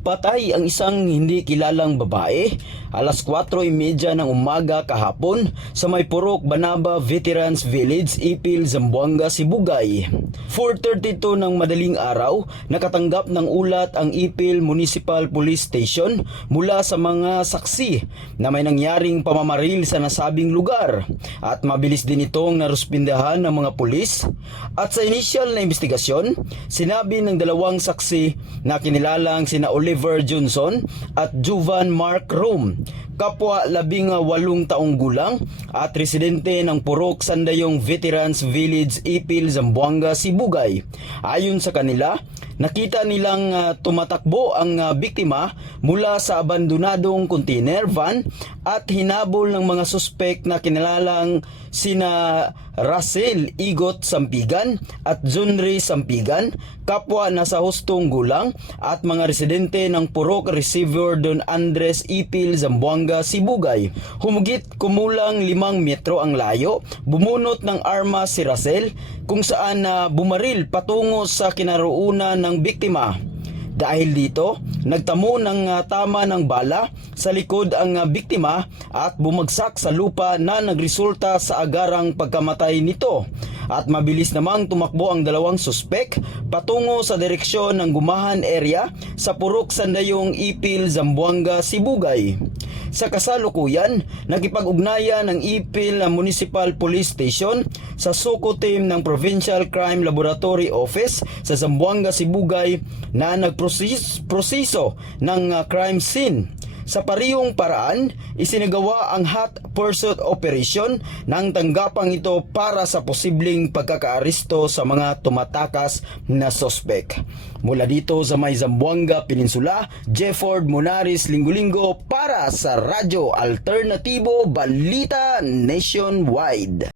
Patay ang isang hindi kilalang babae alas 4:30 ng umaga kahapon sa may Purok Banaba Veterans Village, Ipil, Zamboanga, Sibugay. 4:32 ng madaling araw, nakatanggap ng ulat ang Ipil Municipal Police Station mula sa mga saksi na may nangyaring pamamaril sa nasabing lugar at mabilis din itong naruspindahan ng mga pulis. At sa initial na investigasyon, sinabi ng dalawang saksi na kinilalang sina Oliver Johnson at Juvan Mark Rome, kapwa 18 taong gulang at residente ng Purok Sandayong Veterans Village, Ipil, Zamboanga, Sibugay. Ayon sa kanila, nakita nilang tumatakbo ang biktima mula sa abandonadong container van at hinabol ng mga suspek na kinilalang sina Russell Igot Sampigan at Junri Sampigan, kapwa nasa hustong gulang at mga residente ng Purok Receiver Don Andres, Ipil, Zamboanga, Sibugay. Humigit kumulang 5 metro ang layo, bumunot ng arma si Russell kung saan bumaril patungo sa kinaroonan ng biktima. Dahil dito, nagtamo ng tama ng bala sa likod ang biktima at bumagsak sa lupa na nagresulta sa agarang pagkamatay nito. At mabilis namang tumakbo ang dalawang suspek patungo sa direksyon ng Gumahan area sa Purok Sandayong, Ipil, Zamboanga, Sibugay. Sa kasalukuyan, nakipag-ugnayan ng Ipil Municipal Police Station sa Suko Team ng Provincial Crime Laboratory Office sa Zamboanga, Sibugay na nagproseso ng crime scene. Sa parihong paraan, isinagawa ang hot pursuit operation ng tanggapang ito para sa posibleng pagkakaaresto sa mga tumatakas na sospek. Mula dito sa may Zamboanga Peninsula, Jefford Monaris, Linggo-Linggo para sa Radyo Alternatibo Balita Nationwide.